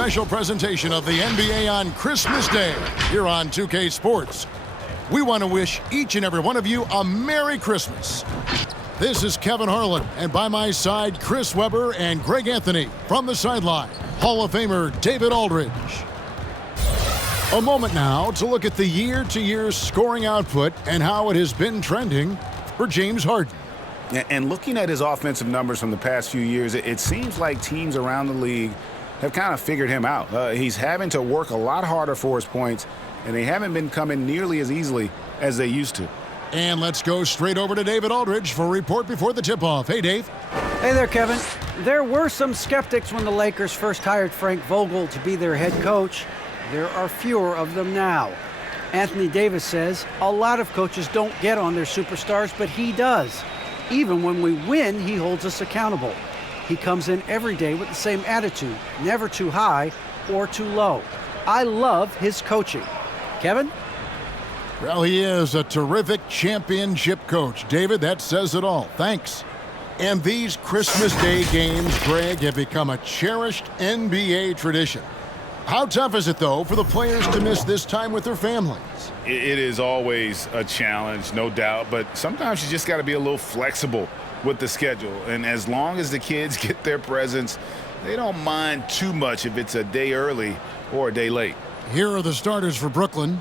special presentation of the NBA on Christmas Day here on 2K Sports. We want to wish each and every one of you a Merry Christmas. This is Kevin Harlan, and by my side, Chris Webber and Greg Anthony. From the sideline, Hall of Famer David Aldridge. A moment now to look at the year-to-year scoring output and how it has been trending for James Harden. And looking at his offensive numbers from the past few years, it seems like teams around the league have kind of figured him out. He's having to work a lot harder for his points, and they haven't been coming nearly as easily as they used to. And let's go straight over to David Aldridge for a report before the tip-off. Hey, Dave. Hey there, Kevin. There were some skeptics when the Lakers first hired Frank Vogel to be their head coach. There are fewer of them now. Anthony Davis says a lot of coaches don't get on their superstars, but he does. Even when we win, he holds us accountable. He comes in every day with the same attitude, never too high or too low. I love his coaching. Kevin? Well, he is a terrific championship coach. David, that says it all. Thanks. And these Christmas Day games, Greg, have become a cherished NBA tradition. How tough is it, though, for the players to miss this time with their families? It is always a challenge, no doubt, but sometimes you just got to be a little flexible with the schedule. And as long as the kids get their presents, they don't mind too much if it's a day early or a day late. Here are the starters for Brooklyn.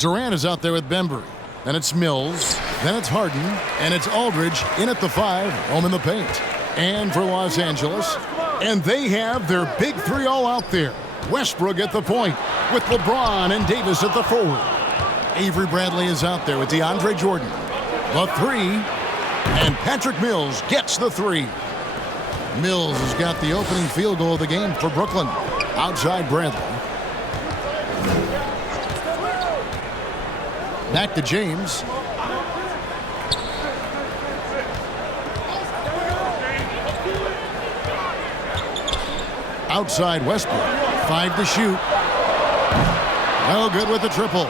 Durant is out there with Bembry. Then it's Mills. Then it's Harden. And it's Aldridge in at the 5, home in the paint. And for Los Angeles. And they have their big three all out there. Westbrook at the point with LeBron and Davis at the forward. Avery Bradley is out there with DeAndre Jordan. The 3. And Patrick Mills gets the 3. Mills has got the opening field goal of the game for Brooklyn. Outside Bradley. Back to James. Outside Westbrook. 5 to shoot. No good with the triple.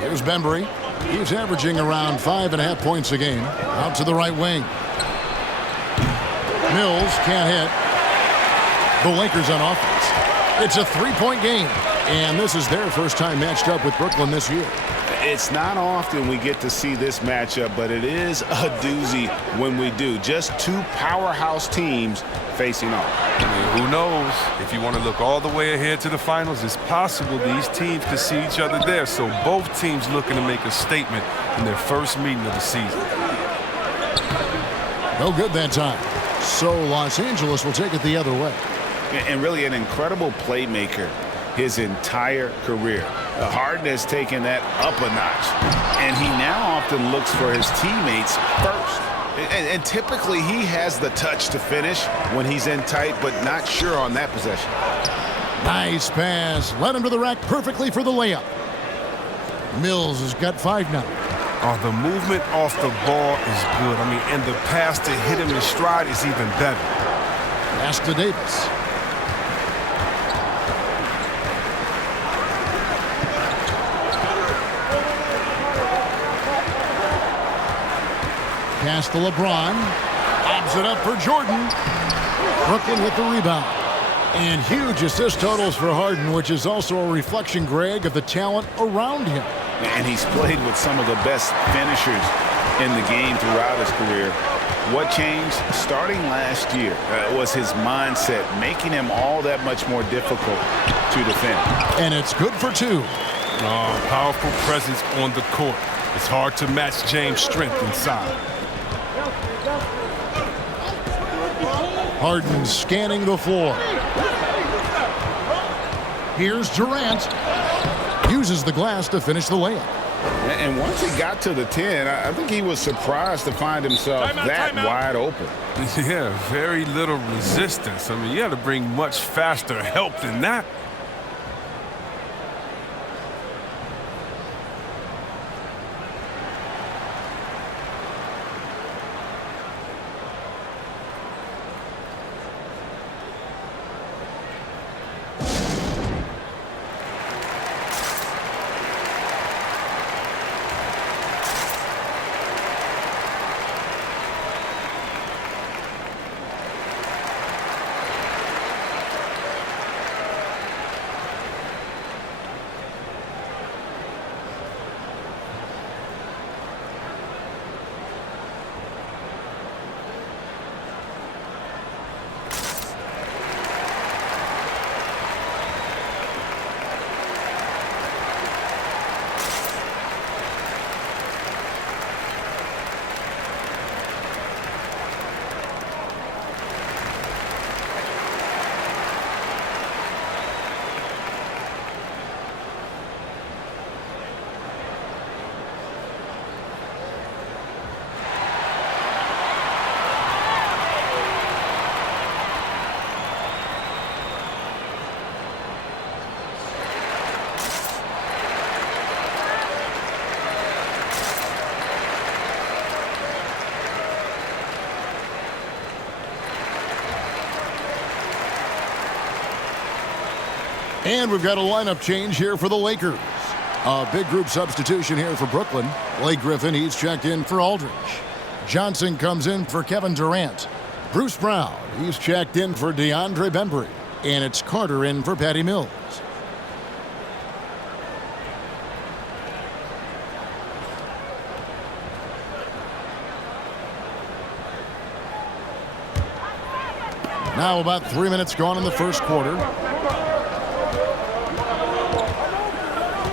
Here's Bembry. He's averaging around 5.5 points a game. Out to the right wing. Mills can't hit. The Lakers on offense. It's a 3-point game. And this is their first time matched up with Brooklyn this year. It's not often we get to see this matchup, but it is a doozy when we do. Just two powerhouse teams facing off. I mean, who knows? If you want to look all the way ahead to the finals, it's possible these teams could see each other there. So both teams looking to make a statement in their first meeting of the season. No good that time. So Los Angeles will take it the other way. And really an incredible playmaker his entire career. Harden has taken that up a notch, and he now often looks for his teammates first. And typically he has the touch to finish when he's in tight, but not sure on that possession. Nice pass. Led him to the rack perfectly for the layup. Mills has got 5 now. Oh, the movement off the ball is good. I mean, and the pass to hit him in stride is even better. Pass to Davis. Pass to LeBron. Lobs it up for Jordan. Brooklyn with the rebound. And huge assist totals for Harden, which is also a reflection, Greg, of the talent around him. And he's played with some of the best finishers in the game throughout his career. What changed starting last year was his mindset, making him all that much more difficult to defend. And it's good for 2. Oh, powerful presence on the court. It's hard to match James' strength inside. Harden scanning the floor. Here's Durant. Uses the glass to finish the layup. And once he got to the 10, I think he was surprised to find himself that wide open. Yeah, very little resistance. I mean, you got to bring much faster help than that. And we've got a lineup change here for the Lakers. A big group substitution here for Brooklyn. Blake Griffin, he's checked in for Aldridge. Johnson comes in for Kevin Durant. Bruce Brown, he's checked in for DeAndre Bembry. And it's Carter in for Patty Mills. Now about 3 minutes gone in the first quarter.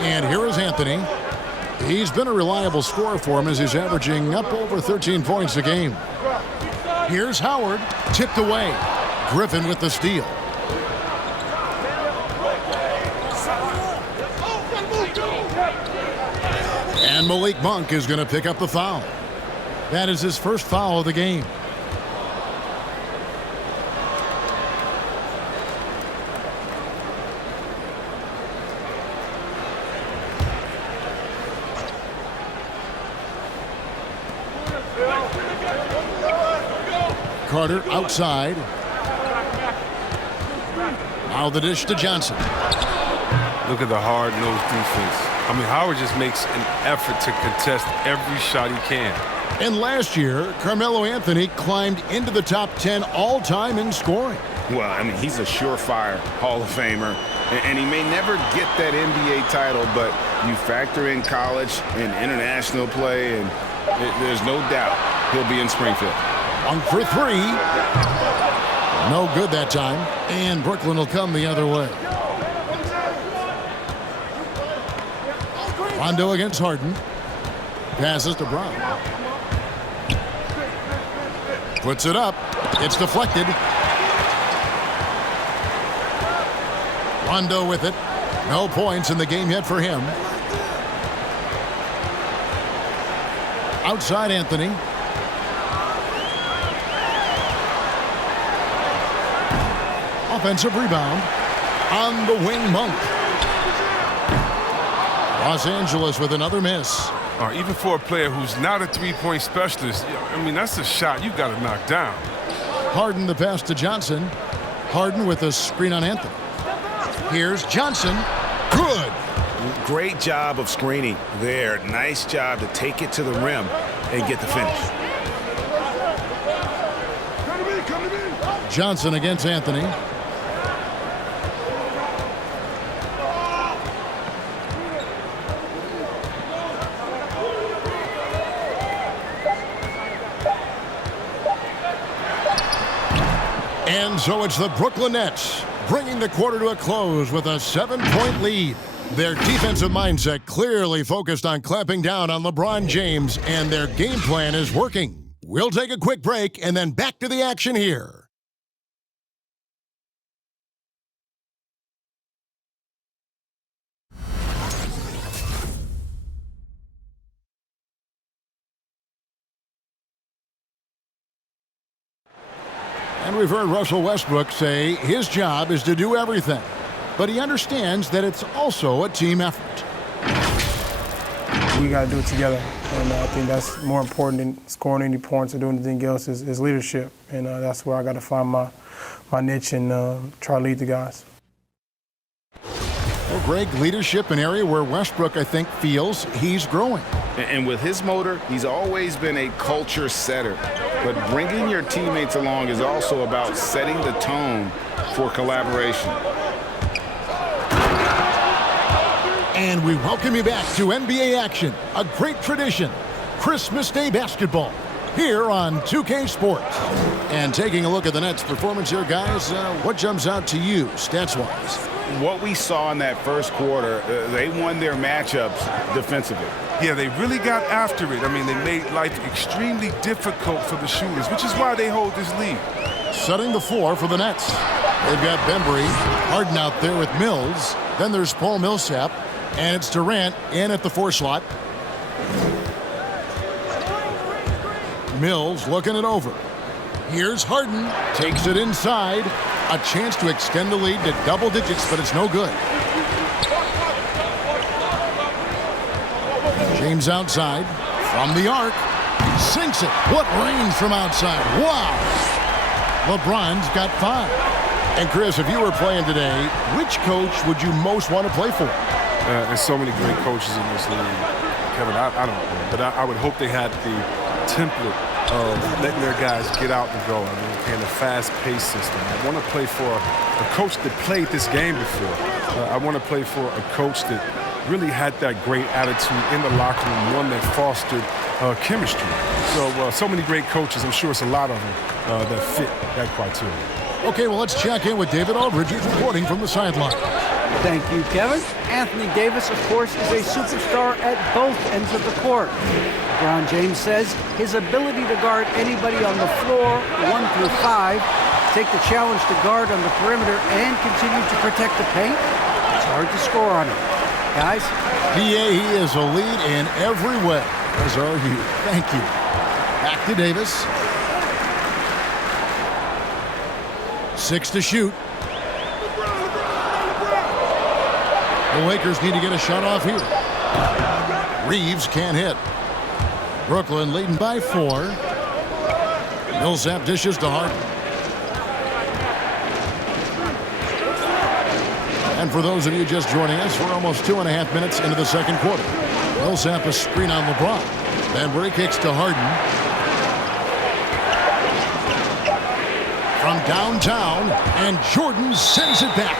And here is Anthony. He's been a reliable scorer for him as he's averaging up over 13 points a game. Here's Howard, tipped away. Griffin with the steal. And Malik Monk is going to pick up the foul. That is his first foul of the game. Carter outside. Now the dish to Johnson. Look at the hard-nosed defense. I mean, Howard just makes an effort to contest every shot he can. And last year, Carmelo Anthony climbed into the top 10 all-time in scoring. Well, I mean, he's a surefire Hall of Famer, and he may never get that NBA title, but you factor in college and international play, and there's no doubt he'll be in Springfield. One for three. No good that time. And Brooklyn will come the other way. Rondo against Harden. Passes to Brown. Puts it up. It's deflected. Rondo with it. No points in the game yet for him. Outside Anthony. Offensive rebound. On the wing, Monk. Los Angeles with another miss. Even for a player who's not a three-point specialist, I mean, that's a shot you got to knock down. Harden the pass to Johnson. Harden with a screen on Anthony. Here's Johnson. Good. Great job of screening there. Nice job to take it to the rim and get the finish. Johnson against Anthony. And so it's the Brooklyn Nets bringing the quarter to a close with a 7-point lead. Their defensive mindset clearly focused on clamping down on LeBron James, and their game plan is working. We'll take a quick break and then back to the action here. And we've heard Russell Westbrook say his job is to do everything. But he understands that it's also a team effort. We got to do it together. And I think that's more important than scoring any points or doing anything else is leadership. And that's where I got to find my niche and try to lead the guys. Well, Greg, leadership, an area where Westbrook, I think, feels he's growing. And with his motor, he's always been a culture setter. But bringing your teammates along is also about setting the tone for collaboration. And we welcome you back to NBA action, a great tradition, Christmas Day basketball, here on 2K Sports. And taking a look at the Nets' performance here, guys, what jumps out to you, stats-wise? What we saw in that first quarter, they won their matchups defensively. Yeah, they really got after it. I mean, they made life extremely difficult for the shooters, which is why they hold this lead. Setting the floor for the Nets. They've got Bembry, Harden out there with Mills. Then there's Paul Millsap, and it's Durant in at the 4 slot. Mills looking it over. Here's Harden, takes it inside. A chance to extend the lead to double digits, but it's no good. James outside, from the arc, sinks it. What range from outside. Wow. LeBron's got 5. And Chris, if you were playing today, which coach would you most want to play for? There's so many great coaches in this league. Kevin, I don't know, but I would hope they had the template of letting their guys get out and go. I mean, in a fast-paced system. I want to play for a coach that played this game before. I want to play for a coach that really had that great attitude in the locker room, one that fostered chemistry. So many great coaches. I'm sure it's a lot of them that fit that criteria. Okay, well, let's check in with David Aldridge, who's reporting from the sideline. Thank you, Kevin. Anthony Davis, of course, is a superstar at both ends of the court. LeBron James says his ability to guard anybody on the floor, 1 through 5, take the challenge to guard on the perimeter, and continue to protect the paint, it's hard to score on him. Guys? PA, he is a lead in every way, as are you. Thank you. Back to Davis. 6 to shoot. The Lakers need to get a shot off here. Reeves can't hit. Brooklyn leading by 4. Millsap dishes to Harden. And for those of you just joining us, we're almost 2.5 minutes into the second quarter. Millsap a screen on LeBron. Bembry kicks to Harden. From downtown, and Jordan sends it back.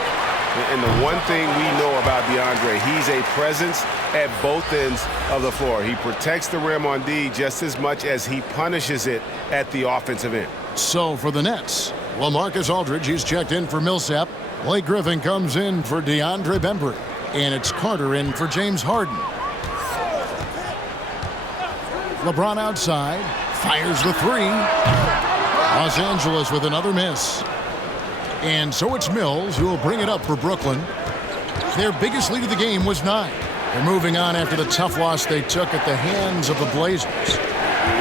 And the one thing we know about DeAndre, he's a presence at both ends of the floor. He protects the rim on D just as much as he punishes it at the offensive end. So for the Nets, LaMarcus Aldridge, he's checked in for Millsap. Blake Griffin comes in for DeAndre Bembry. And it's Carter in for James Harden. LeBron outside, fires the 3. Los Angeles with another miss. And so it's Mills who will bring it up for Brooklyn. Their biggest lead of the game was 9. They're moving on after the tough loss they took at the hands of the Blazers.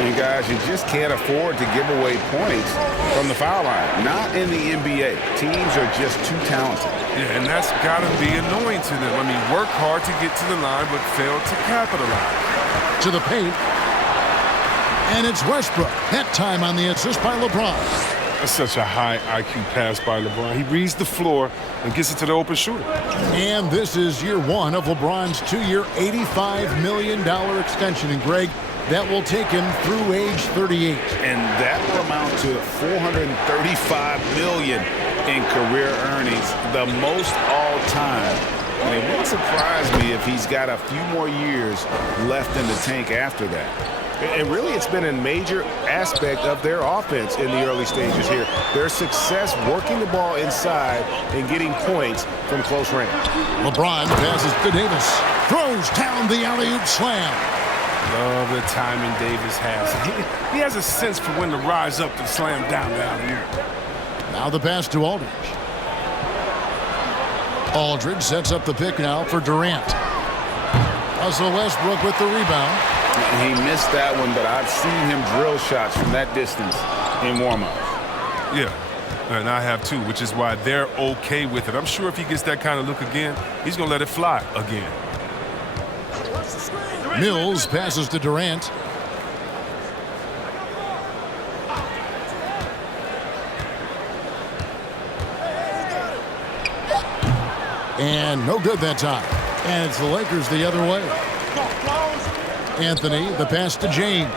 You guys, you just can't afford to give away points from the foul line. Not in the NBA. Teams are just too talented. Yeah, and that's got to be annoying to them. I mean, work hard to get to the line, but fail to capitalize. To the paint. And it's Westbrook. That time on the assist by LeBron. That's such a high IQ pass by LeBron. He reads the floor and gets it to the open shooter. And this is year 1 of LeBron's 2-year, $85 million extension. And Greg, that will take him through age 38. And that will amount to $435 million in career earnings, the most all time. And it wouldn't surprise me if he's got a few more years left in the tank after that. And really, it's been a major aspect of their offense in the early stages here. Their success working the ball inside and getting points from close range. LeBron passes to Davis. Throws down the alley-oop slam. Love the timing Davis has. He has a sense for when to rise up and slam down the alley-oop. Now the pass to Aldridge. Aldridge sets up the pick now for Durant. Russell Westbrook with the rebound. He missed that one, but I've seen him drill shots from that distance in warm-up. Yeah, and I have too, which is why they're okay with it. I'm sure if he gets that kind of look again, he's going to let it fly again. Mills passes to Durant. And no good that time. And it's the Lakers the other way. Anthony, the pass to James.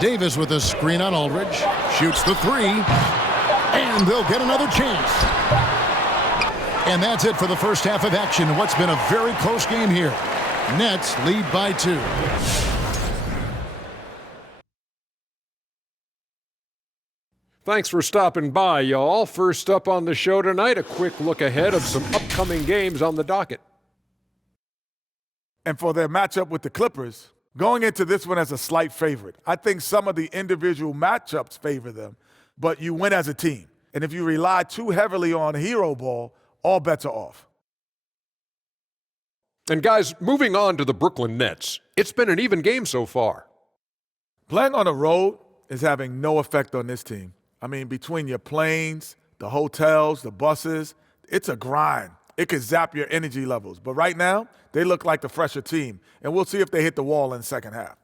Davis with a screen on Aldridge. Shoots the 3. And they'll get another chance. And that's it for the first half of action. What's been a very close game here. Nets lead by 2. Thanks for stopping by, y'all. First up on the show tonight, a quick look ahead of some upcoming games on the docket. And for their matchup with the Clippers, going into this one as a slight favorite. I think some of the individual matchups favor them, but you win as a team. And if you rely too heavily on hero ball, all bets are off. And guys, moving on to the Brooklyn Nets. It's been an even game so far. Playing on the road is having no effect on this team. I mean, between your planes, the hotels, the buses, it's a grind. it could zap your energy levels. But right now, they look like the fresher team, and we'll see if they hit the wall in the second half.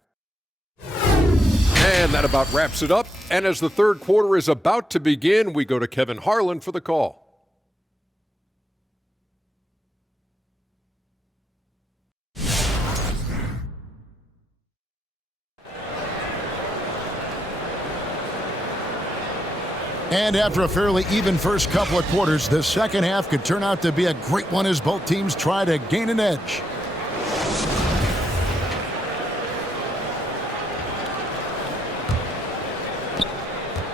And that about wraps it up. And as the third quarter is about to begin, we go to Kevin Harlan for the call. And after a fairly even first couple of quarters, the second half could turn out to be a great one as both teams try to gain an edge.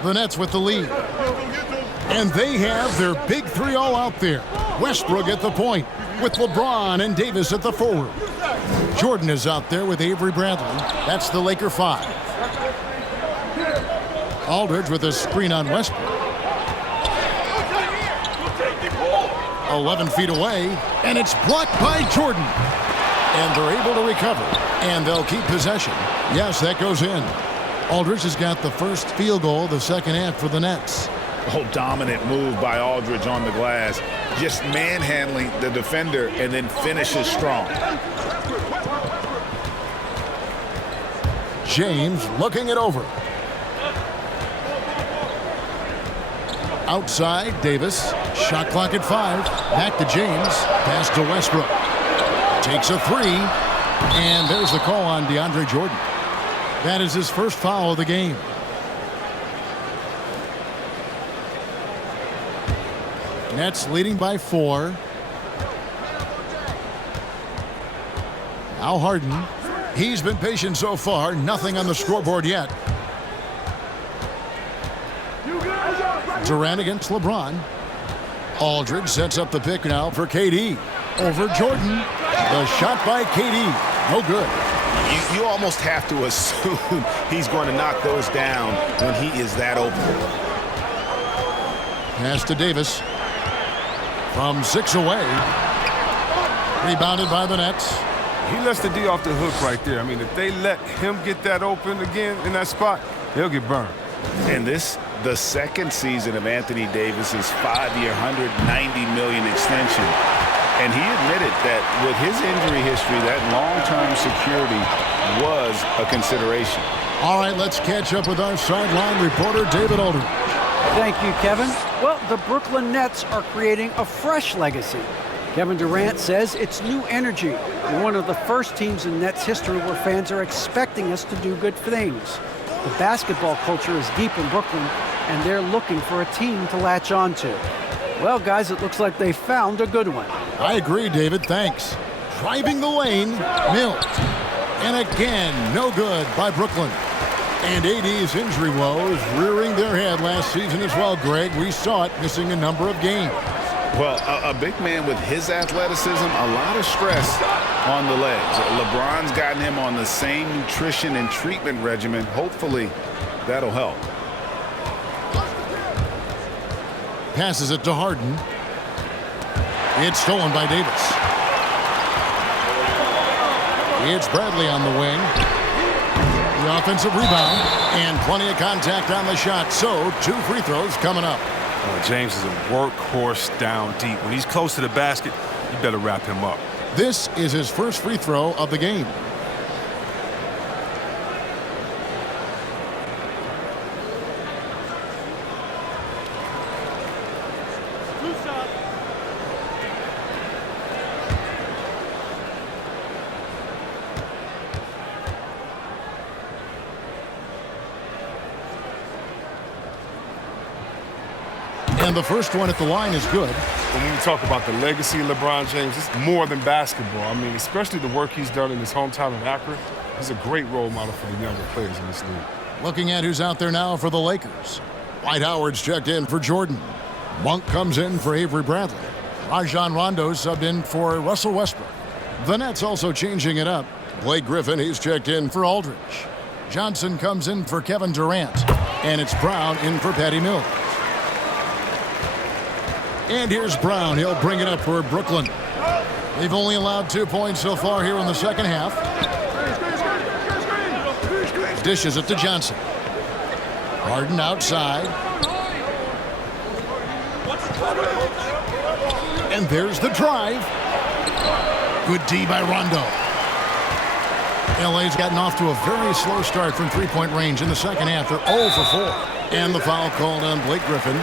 The Nets with the lead. And they have their big three all out there. Westbrook at the point with LeBron and Davis at the forward. Jordan is out there with Avery Bradley. That's the Laker 5. Aldridge with a screen on Westbrook. 11 feet away, and it's blocked by Jordan. And they're able to recover, and they'll keep possession. Yes, that goes in. Aldridge has got the first field goal of the second half for the Nets. Oh, dominant move by Aldridge on the glass. Just manhandling the defender and then finishes strong. James looking it over. Outside, Davis. Shot clock at 5. Back to James. Pass to Westbrook. Takes a 3. And there's the call on DeAndre Jordan. That is his first foul of the game. Nets leading by 4. Now Harden. He's been patient so far. Nothing on the scoreboard yet. Durant against LeBron. Aldridge sets up the pick now for KD. Over Jordan. The shot by KD. No good. You almost have to assume he's going to knock those down when he is that open. Pass to Davis. From 6 away. Rebounded by the Nets. He lets the D off the hook right there. I mean, if they let him get that open again in that spot, they'll get burned. And this, the second season of Anthony Davis's 5-year, $190 million extension. And he admitted that with his injury history, that long-term security was a consideration. All right, let's catch up with our sideline reporter, David Aldridge. Thank you, Kevin. Well, the Brooklyn Nets are creating a fresh legacy. Kevin Durant says it's new energy. We're one of the first teams in Nets history where fans are expecting us to do good things. The basketball culture is deep in Brooklyn, and they're looking for a team to latch on to. Well, guys, it looks like they found a good one. I agree, David. Thanks. Driving the lane, Mills. And again, no good by Brooklyn. And AD's injury woes rearing their head last season as well, Greg. We saw it missing a number of games. Well, a big man with his athleticism, a lot of stress on the legs. LeBron's gotten him on the same nutrition and treatment regimen. Hopefully, that'll help. Passes it to Harden. It's stolen by Davis. It's Bradley on the wing. The offensive rebound and plenty of contact on the shot. So 2 free throws coming up. James is a workhorse down deep. When he's close to the basket, you better wrap him up. This is his first free throw of the game. And the first one at the line is good. When we talk about the legacy of LeBron James, it's more than basketball. I mean, especially the work he's done in his hometown of Akron. He's a great role model for the younger players in this league. Looking at who's out there now for the Lakers. Dwight Howard's checked in for Jordan. Monk comes in for Avery Bradley. Rajon Rondo subbed in for Russell Westbrook. The Nets also changing it up. Blake Griffin, he's checked in for Aldridge. Johnson comes in for Kevin Durant. And it's Brown in for Patty Mills. And here's Brown. He'll bring it up for Brooklyn. They've only allowed 2 points so far here in the second half. Dishes it to Johnson. Harden outside. And there's the drive. Good D by Rondo. LA's gotten off to a very slow start from three-point range in the second half. They're 0 for 4. And the foul called on Blake Griffin.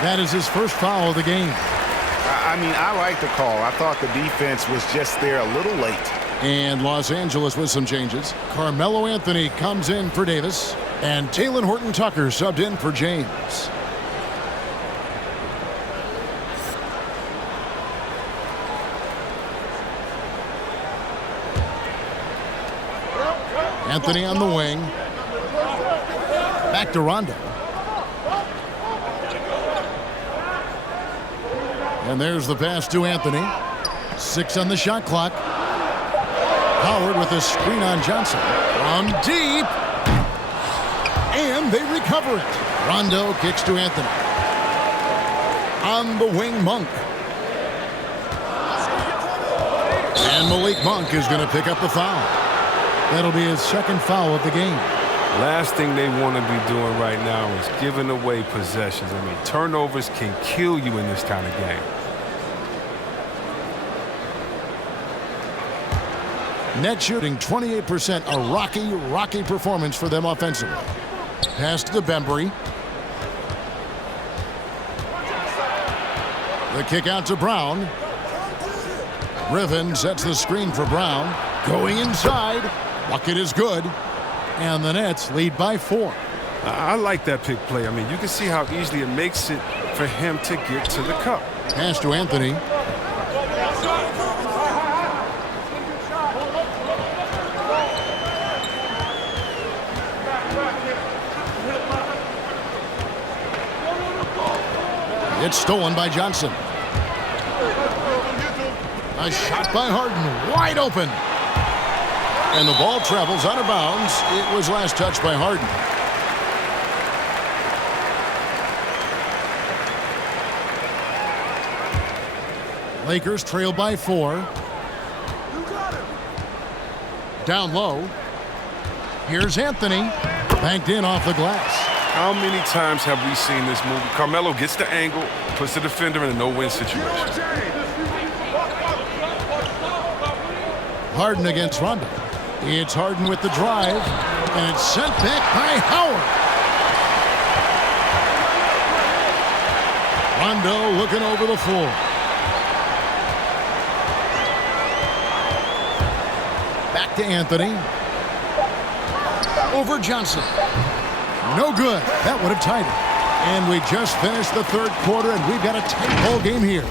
That is his first foul of the game. I mean, I like the call. I thought the defense was just there a little late. And Los Angeles with some changes. Carmelo Anthony comes in for Davis. And Talen Horton-Tucker subbed in for James. Anthony on the wing. Back to Rondo. And there's the pass to Anthony. 6 on the shot clock. Howard with a screen on Johnson. From deep. And they recover it. Rondo kicks to Anthony. On the wing, Monk. And Malik Monk is going to pick up the foul. That'll be his second foul of the game. Last thing they want to be doing right now is giving away possessions. I mean, turnovers can kill you in this kind of game. Net shooting 28%, a rocky performance for them offensively. Pass to Bembry. The kick out to Brown. Griffin sets the screen for Brown. Going inside. Bucket is good. And the Nets lead by 4. I like that pick play. I mean, you can see how easily it makes it for him to get to the cup. Pass to Anthony. It's stolen by Johnson. A shot by Harden, wide open. And the ball travels out of bounds. It was last touched by Harden. Lakers trail by 4. Down low. Here's Anthony. Banked in off the glass. How many times have we seen this move? Carmelo gets the angle, puts the defender in a no-win situation. Harden against Rondo. It's Harden with the drive, and it's sent back by Howard. Rondo looking over the floor. Back to Anthony. Over Johnson. No good. That would have tied it. And we just finished the third quarter, and we've got a tight ball game here.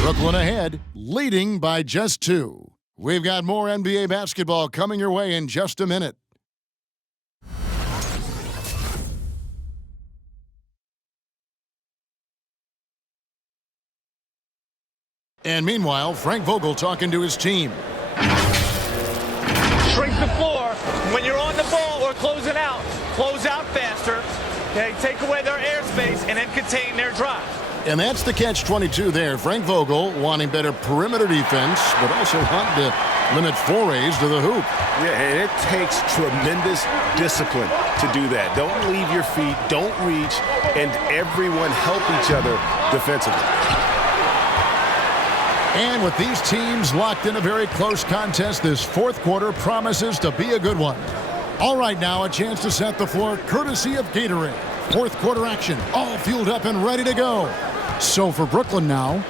Brooklyn ahead, leading by just 2. We've got more NBA basketball coming your way in just a minute. And meanwhile, Frank Vogel talking to his team. Shrink the floor when you're on the ball or closing out. Close out faster. Okay, take away their airspace and then contain their drive. And that's the catch-22 there. Frank Vogel wanting better perimeter defense, but also wanting to limit forays to the hoop. Yeah, and it takes tremendous discipline to do that. Don't leave your feet, don't reach, and everyone help each other defensively. And with these teams locked in a very close contest, this fourth quarter promises to be a good one. All right, now a chance to set the floor courtesy of Gatorade. Fourth quarter action, all fueled up and ready to go. So for Brooklyn now,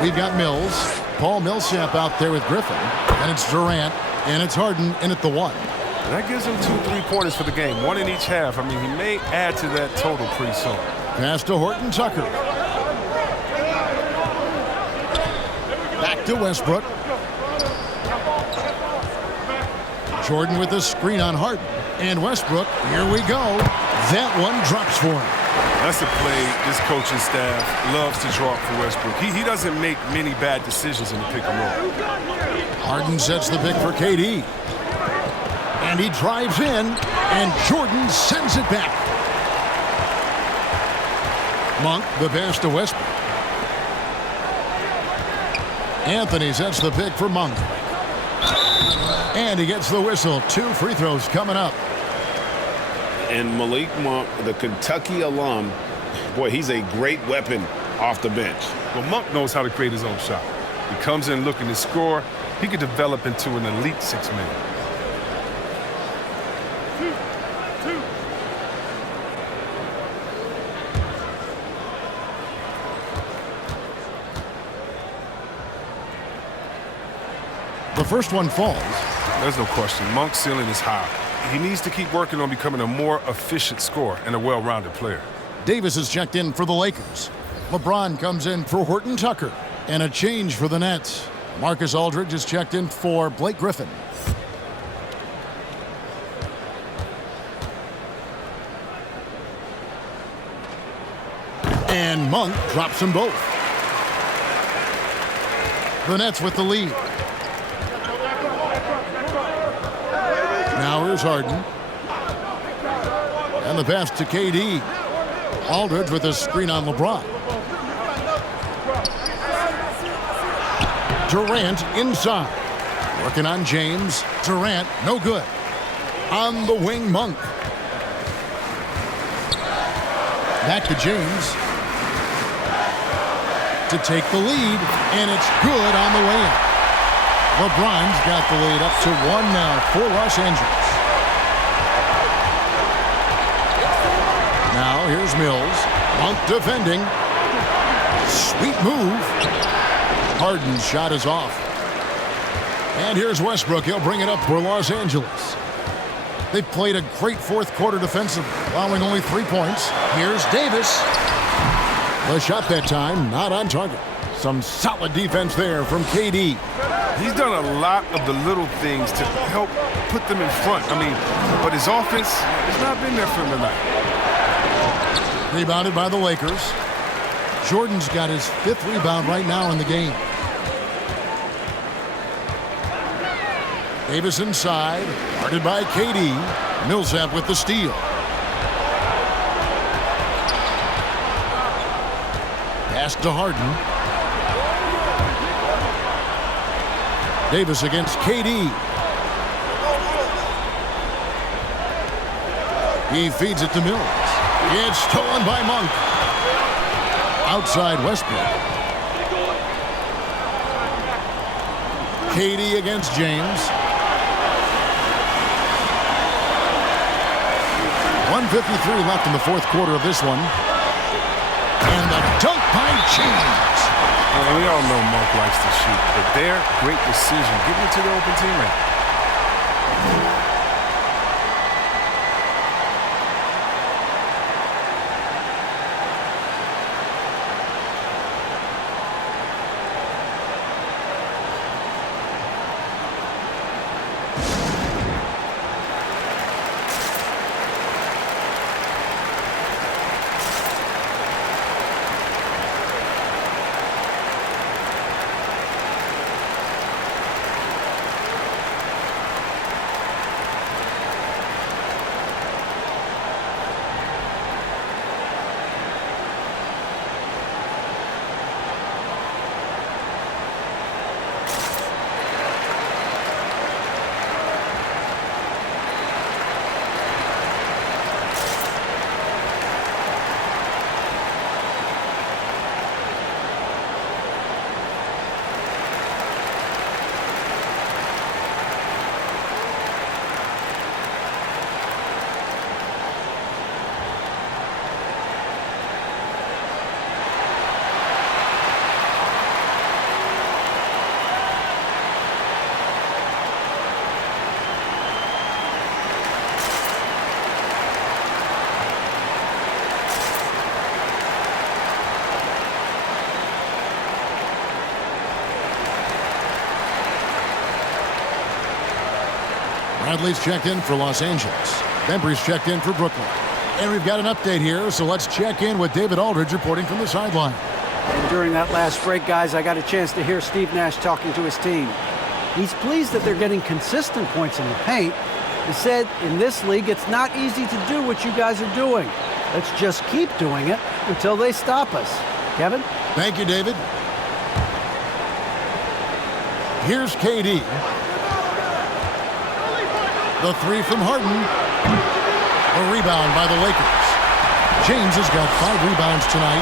we've got Mills, Paul Millsap out there with Griffin, and it's Durant, and it's Harden in at the 1. That gives him 2 3-pointers for the game, 1 in each half. I mean, he may add to that total pretty soon. Pass to Horton-Tucker. Back to Westbrook. Jordan with a screen on Harden. And Westbrook, here we go. That one drops for him. That's a play this coaching staff loves to draw up for Westbrook. He doesn't make many bad decisions in the pick and roll. Harden sets the pick for KD. And he drives in, and Jordan sends it back. Monk, the pass to Westbrook. Anthony sets the pick for Monk. And he gets the whistle. 2 free throws coming up. And Malik Monk, the Kentucky alum, boy, he's a great weapon off the bench. Well, Monk knows how to create his own shot. He comes in looking to score. He could develop into an elite six-man. The first one falls. There's no question. Monk's ceiling is high. He needs to keep working on becoming a more efficient scorer and a well-rounded player. Davis is checked in for the Lakers. LeBron comes in for Horton Tucker. And a change for the Nets. Marcus Aldridge is checked in for Blake Griffin. And Monk drops them both. The Nets with the lead. Now here's Harden. And the pass to KD. Aldridge with a screen on LeBron. Durant inside. Working on James. Durant, no good. On the wing, Monk. Back to James. To take the lead, and it's good on the way in. LeBron's got the lead up to 1 now for Los Angeles. Now here's Mills. Monk defending. Sweet move. Harden's shot is off. And here's Westbrook. He'll bring it up for Los Angeles. They've played a great fourth quarter defensive, allowing only 3 points. Here's Davis. The shot that time, not on target. Some solid defense there from KD. He's done a lot of the little things to help put them in front. But his offense has not been there for him tonight. Rebounded by the Lakers. Jordan's got his 5th rebound right now in the game. Davis inside, guarded by KD. Millsap with the steal. Pass to Harden. Davis against KD. He feeds it to Mills. It's stolen by Monk. Outside Westbrook. KD against James. 1:53 left in the fourth quarter of this one. And the dunk by James. And we all know Monk likes to shoot, but their great decision, giving it to the open teammate. Bradley's checked in for Los Angeles. Bembry's checked in for Brooklyn. And we've got an update here, so let's check in with David Aldridge reporting from the sideline. And during that last break, guys, I got a chance to hear Steve Nash talking to his team. He's pleased that they're getting consistent points in the paint. He said, in this league, it's not easy to do what you guys are doing. Let's just keep doing it until they stop us. Kevin? Thank you, David. Here's KD. The three from Harden. A rebound by the Lakers. James has got 5 rebounds tonight.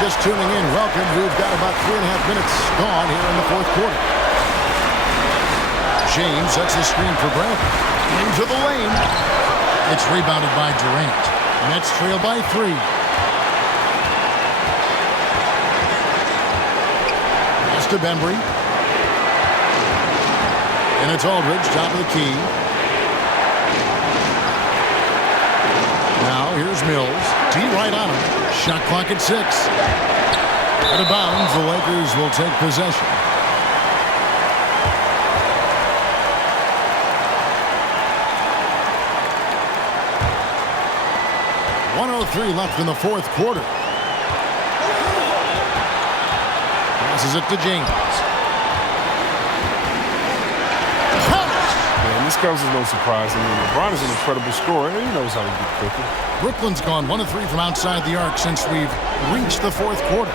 just tuning in, welcome. We've got about 3.5 minutes gone here in the fourth quarter. James sets the screen for Brent. Into the lane. It's rebounded by Durant. Nets trail by 3. Pass to Bembry. And it's Aldridge, top of the key. Now here's Mills. T right on him. Shot clock at 6. Out of bounds, the Lakers will take possession. .103 left in the fourth quarter. Passes it to James. This comes as no surprise. I mean, LeBron is an incredible scorer, and he knows how to get cooking. Brooklyn's gone 1 of 3 from outside the arc since we've reached the fourth quarter.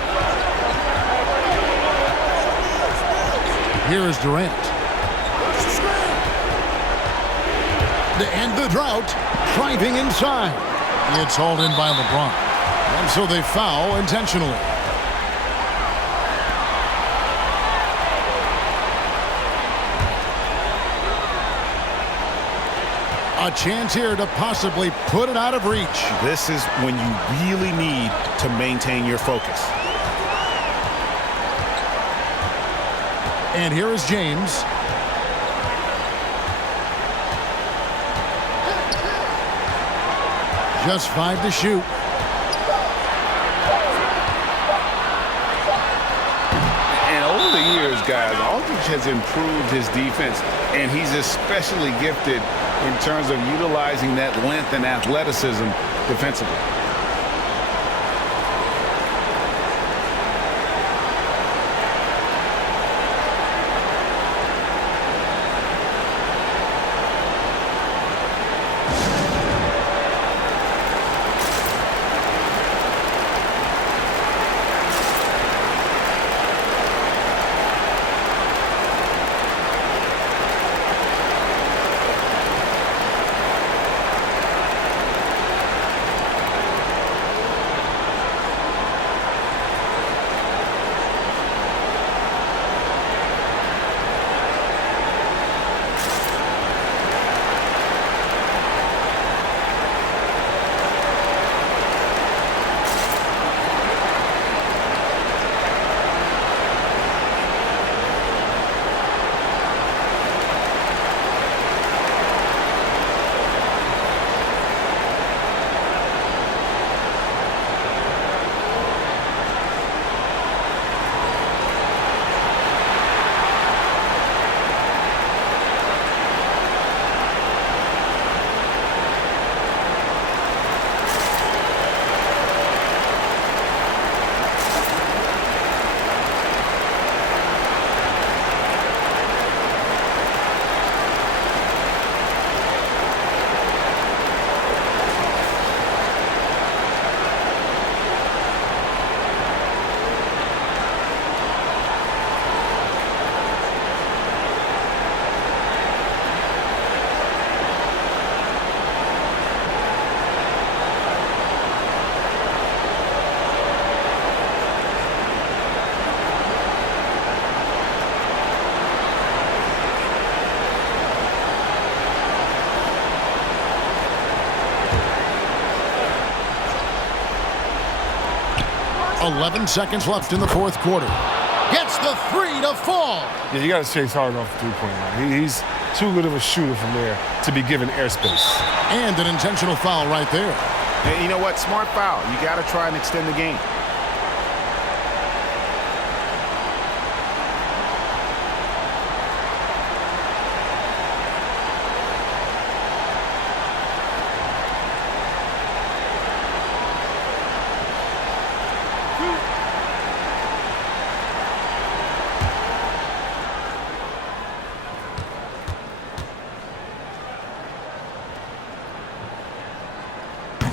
Here is Durant. To end the drought, driving inside. It's hauled in by LeBron. And so they foul intentionally. A chance here to possibly put it out of reach. This is when you really need to maintain your focus. And here is James. Just 5 to shoot. And over the years, guys, Aldridge has improved his defense, and he's especially gifted in terms of utilizing that length and athleticism defensively. .11 seconds left in the fourth quarter. Gets the 3 to fall. Yeah, you got to chase hard off the three-point line. He's too good of a shooter from there to be given airspace. And an intentional foul right there. And you know what? Smart foul. You got to try and extend the game.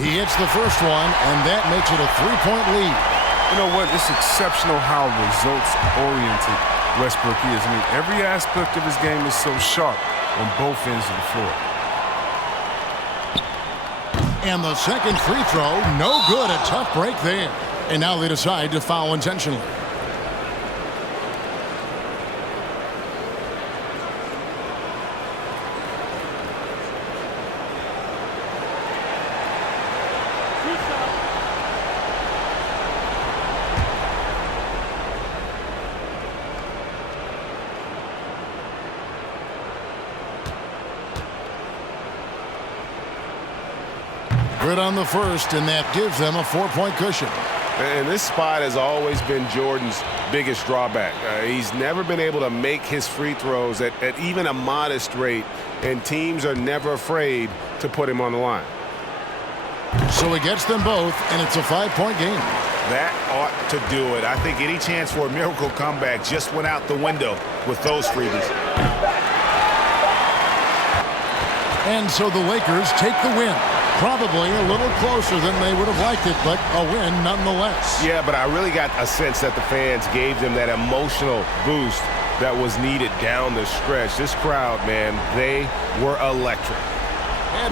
He hits the first one, and that makes it a 3-point lead. You know what? It's exceptional how results-oriented Westbrook is. I mean, every aspect of his game is so sharp on both ends of the floor. And the second free throw, no good. A tough break there. And now they decide to foul intentionally. Good on the first, and that gives them a 4-point cushion. And this spot has always been Jordan's biggest drawback. He's never been able to make his free throws at even a modest rate, and teams are never afraid to put him on the line. So he gets them both, and it's a 5-point game. That ought to do it. I think any chance for a miracle comeback just went out the window with those freebies. And so the Lakers take the win. Probably a little closer than they would have liked it, but a win nonetheless. Yeah, but I really got a sense that the fans gave them that emotional boost that was needed down the stretch. This crowd, man, they were electric.